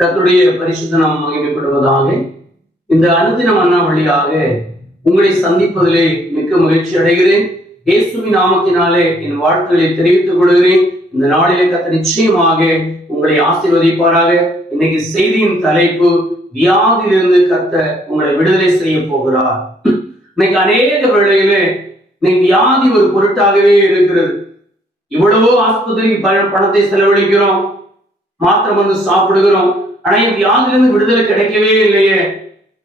கர்த்தருடைய பரிசுத்த நாமம் மகிமைப்படுவதாக. இந்த அனுதின மன்னா வழியாக உங்களை சந்திப்பதிலே மிக்க மகிழ்ச்சி அடைகிறேன். இயேசுவின் நாமத்தினாலே என் வாழ்த்துக்களை தெரிவித்துக் கொள்கிறேன். இந்த நாளிலே கர்த்தர் நிச்சயமாக உங்களை ஆசீர்வதிப்பாராக. இன்னைக்கு செய்தியின் தலைப்பு, வியாதியிலிருந்து கர்த்தர் உங்களை விடுதலை செய்ய போகிறார். இன்னைக்கு அநேக வேளையிலே இன்னைக்கு வியாதி ஒரு பொருட்டாகவே இருக்கிறது. இவ்வளவோ ஆஸ்பத்திரிக்கு பணத்தை செலவழிக்கிறோம், மாத்திரை மருந்து சாப்பிடுகிறோம். ஆனா என் வியாதியிலிருந்து விடுதலை கிடைக்கவே இல்லையே.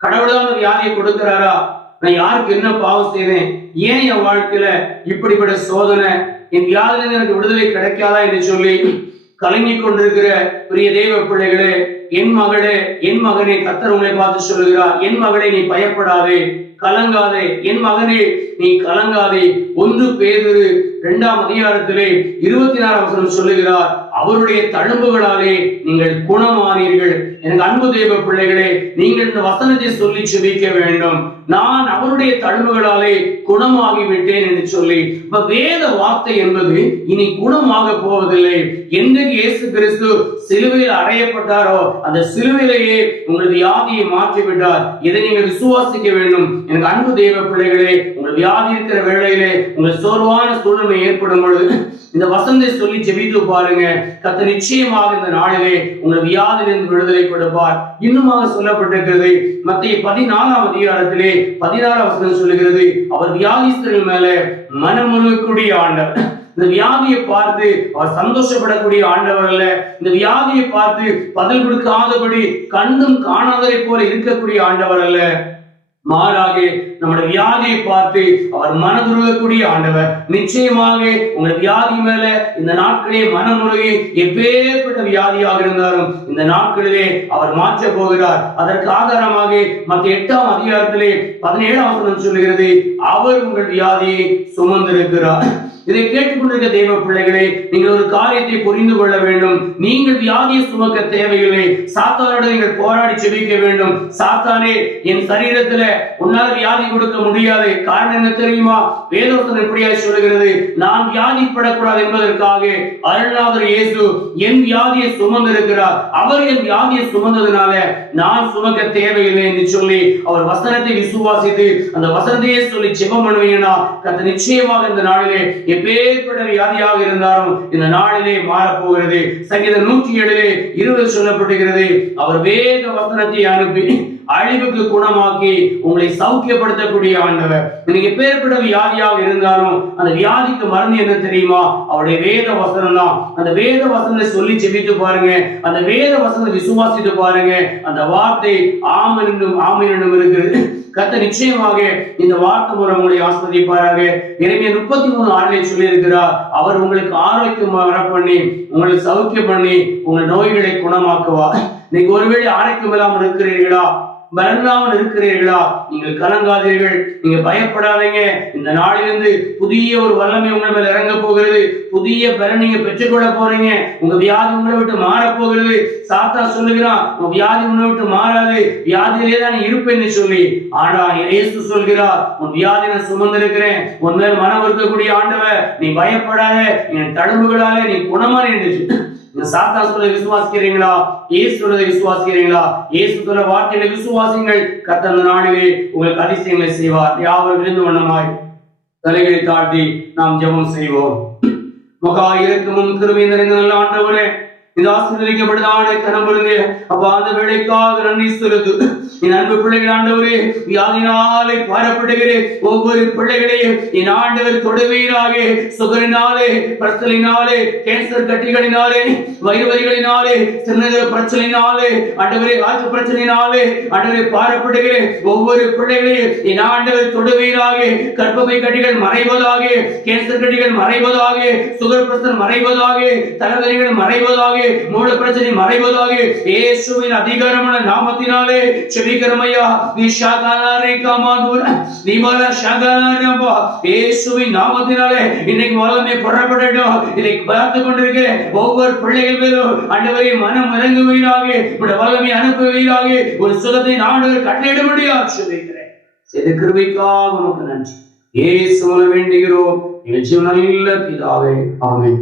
கடவுள்தான் அந்த வியாதியை கொடுக்கிறாரா? நான் யாருக்கு என்ன பாவம் செய்தேன்? ஏன் என் வாழ்க்கையில இப்படிப்பட்ட சோதனை? என் வியாதியிலிருந்து எனக்கு விடுதலை கிடைக்காதா என்று சொல்லி கலங்கிக் கொண்டிருக்கிற பிரிய தெய்வ பிள்ளைகளே, என் மகளே, என் மகனே, கர்த்தர் உங்களை பார்த்து சொல்லுகிறார், என் மகளே நீ பயப்படாதே, கலங்காதே. என் மகனே நீ கலங்காதே. 1 பேதுரு 2ஆம் அதிகாரத்திலே 24ஆம் வசனம் சொல்லுகிறார், அவருடைய தழும்புகளாலே நீங்கள் குணமானீர்கள். எனக்கு அன்பு தெய்வ பிள்ளைகளே, நீங்கள் இந்த வசனத்தை சொல்லி செபிக்க வேண்டும். நான் அவருடைய தழும்புகளாலே குணமாகி விட்டேன் என்று சொல்லி. வேத வார்த்தை என்பது இனி குணமாக போவதில்லை. என்றைக்கு இயேசு கிறிஸ்து சிலுவையில் அறையப்பட்டாரோ அந்த சிலுவையிலேயே உங்கள் வியாதியை மாற்றி விட்டார். இதை நீங்கள் விசுவாசிக்க வேண்டும். எனக்கு அன்பு தெய்வ பிள்ளைகளே, உங்கள் வியாதி இருக்கிற வேளையிலே உங்கள் சோர்வான சூழ்நிலை ஏற்படும் பொழுது இந்த வசனத்தை சொல்லி ஜெபித்து பாருங்க. கர்த்தர் நிச்சயமாக இந்த நாளிலே உங்கள் வியாதியிலிருந்து விடுதலை கொடுப்பார். இன்னுமாக சொல்லப்பட்டிருக்கிறது, மத்தேயு 14ஆம் அதிகாரத்திலே 16ஆம் வசனம் சொல்லுகிறது, அவர் வியாதிஸ்தர்கள் மேல மனமுருகக்கூடிய ஆண்டவர். இந்த வியாதியை பார்த்து அவர் சந்தோஷப்படக்கூடிய ஆண்டவர் அல்ல. இந்த வியாதியை பார்த்து பதில் கொடுக்காதபடி கண்டும் காணாததை போல இருக்கக்கூடிய ஆண்டவர் அல்ல. மாறாக நம்முடைய வியாதியை பார்த்து அவர் மனதுருகக்கூடிய ஆண்டவர். நிச்சயமாக உங்கள் வியாதி மேல இந்த நாட்களே மனமுருகி எப்பேற்பட்ட வியாதியாக இருந்தாலும் இந்த நாட்களிலே அவர் மாற்ற போகிறார். அதற்கு ஆதாரமாக மத்திய 8ஆம் அதிகாரத்திலே 17ஆம் வசனம் சொல்லுகிறது, அவர் உங்கள் வியாதியை சுமந்திருக்கிறார். இதை கேட்டுக்கொண்டிருக்க தெய்வ பிள்ளைகளே, நீங்கள் ஒரு காரியத்தை புரிந்து கொள்ள வேண்டும். நீங்கள் வியாதியை சுமக்க தேவையில்லை. சாத்தானோடு நீங்கள் போராடி செபிக்க வேண்டும். சாத்தானே, என் சரீரத்துல உன்னால வியாதி கொடுக்க முடியாது. காரணம் என்ன தெரியுமா? வேதவசனம் எப்படியா சொல்லுகிறது, நான் வியாதிப்படக்கூடாது என்பதற்காக அருள்நாதர் இயேசு என் வியாதியை சுமந்திருக்கிறார். அவர் என் வியாதியை சுமந்ததுனால நான் சுமக்க தேவையில்லை என்று சொல்லி அவர் வசனத்தை விசுவாசித்து அந்த வசனத்தையே சொல்லி ஜெபம் பண்ணுவீங்கன்னா கர்த்தர் நிச்சயமாக இந்த நாளிலே எப்பேற்பட்ட வியாதியாக இருந்தாலும் இந்த நாளிலே மாறப்போகிறது. சங்கீதம் 107:20 சொல்லப்பட்டிருக்கிறது, அவர் வேத வசனத்தை அனுப்பி அழிவுக்கு குணமாக்கி உங்களை சௌக்கியப்படுத்தக்கூடிய ஆண்டவர். நீங்க எப்பேற்பட்ட வியாதியாக இருந்தாலும் அந்த வியாதிக்கு மருந்து என்ன தெரியுமா? அவருடைய வேத வசனம் தான். அந்த வேத வசனத்தை சொல்லி செபித்து பாருங்க. அந்த வேத வசனத்தை விசுவாசித்து பாருங்க. அந்த வார்த்தை ஆமென் என்றும் இருக்கிறது. கர்த்தர் நிச்சயமாக இந்த வார்த்தை மூலம் உங்களை ஆசீர்வதிப்பாராக. எரேமியா 33:6 சொல்லி இருக்கிறார், அவர் உங்களுக்கு ஆரோக்கியம் வர பண்ணி உங்களை சௌக்கியம் பண்ணி உங்கள் நோய்களை குணமாக்குவார். நீங்க ஒருவேளை ஆரோக்கியம் இல்லாமல் இருக்கிறீர்களா, பலனாமல் இருக்கிறீர்களா? நீங்கள் கலங்காதீர்கள், நீங்க பயப்படாதீங்க. இந்த நாளிலிருந்து புதிய ஒரு வல்லமை உங்கள் மேல இறங்க போகிறது. புதிய பலன் நீங்க பெற்றுக்கொள்ள போறீங்க. உங்க வியாதி உங்களை விட்டு மாற போகிறது. சாத்தான் சொல்லுகிறான், உங்க வியாதி உங்களை விட்டு மாறாது, வியாதியிலே தான் இருப்பேன்னு சொல்லி. ஆனா இயேசு சொல்கிறார், உன் வியாதி நான் சுமந்திருக்கிறேன். உன் மேல் மனம் இருக்கக்கூடிய ஆண்டவர், நீ பயப்படாத, என் தழும்புகளாலே நீ குணமான என்று. சாத்தான் சொல்ல விசுவாசிக்கிறீங்களா? இயேசு சொல்றதை விசுவாசிக்கிறீங்களா? இயேசு சொல்ற வார்த்தைகளை விசுவாசிங்கள். கர்த்தர் அந்த நாளிலே உங்களுக்கு அதிசயங்களை செய்வார். யாவரும் விழுந்து வண்ணமாய் தலைகளை தாழ்த்தி நாம் ஜெபம் செய்வோம். மகா இரக்கமும் கிருபை நிறைந்த நல்ல ஆண்டவரே, இந்த ஆசீர்வதிக்கப்பட்டதான கனம்பருங்க அப்ப அந்த வேலைக்காக நன்றி செலுத்து. என் அன்பு பிள்ளைகள் ஆண்டவரே, வியாதினாலே பாரப்படுகிறேன் ஒவ்வொரு பிள்ளைகளையும் என் ஆண்டவர் தொடுவீராக. சுகரினாலே, பிரச்சனையினாலே, கேன்சர் கட்டிகளினாலே, வயிறுவலிகளினாலே, சிறுநீரக பிரச்சனையினாலே, ஆண்டவரே ஆற்று பிரச்சனையினாலே ஆண்டவரை பாரப்படுகிறேன் ஒவ்வொரு பிள்ளைகளையும் என் ஆண்டவர் தொடுவீராக. கர்ப்பப்பை கட்டிகள் மறைவதாக, கேன்சர் கட்டிகள் மறைவதாக, சுகர் பிரச்சனை மறைவதாக, தலைவலிகள் மறைவதாக, மூல பிரச்சனை மறைவதாக. இயேசுவின் அதிகாரமான நாமத்தினாலே செபிக்கிறோமையா. விஷாகாலாரே காமாதுர நிமல ஷகாலாரம்பா இயேசுவின் நாமத்தினாலே இன்னைக்கு வல்லமை புறப்படட்டும். இதை பார்த்து கொண்டிருக்கிற ஒவ்வொரு பிள்ளைகள் மேலும் ஆண்டவரே மனம் இறங்குவீராக, உடைய வல்லமை அனுப்புவீராக. ஒரு சுகத்தை ஆண்டவர் கட்டளையிட முடியாது சொல்லிக்கிறேன். செய்த கிருபைக்காக உமக்கு நன்றி. இயேசுவை வேண்டுகிறோம் எங்கள் நல்ல பிதாவே, ஆமென்.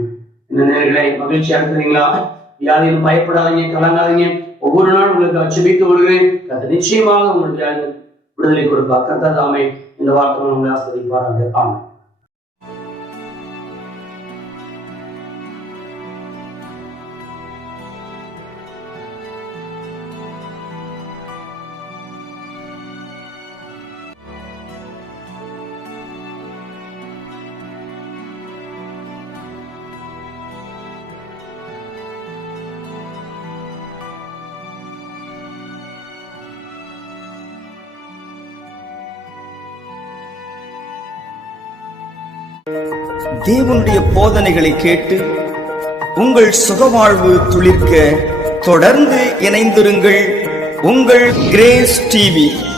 இந்த நேரங்களை மகிழ்ச்சியா இருக்கிறீங்களா? வியாதியில் பயப்படாதீங்க, கலங்காதீங்க. ஒவ்வொரு நாளும் உங்களுக்கு அச்சபித்து கொள்கிறேன். கர்த்தர் நிச்சயமாக உங்களுக்கு விடுதலை கொடுப்பார். கர்த்தர் தாமே இந்த வார்த்தை உங்களை ஆசீர்வதிப்பாராக. ஆமென். தேவனுடைய போதனைகளை கேட்டு உங்கள் சுகவாழ்வு துளிர்க்க தொடர்ந்து இணைந்திருங்கள். உங்கள் கிரேஸ் டிவி.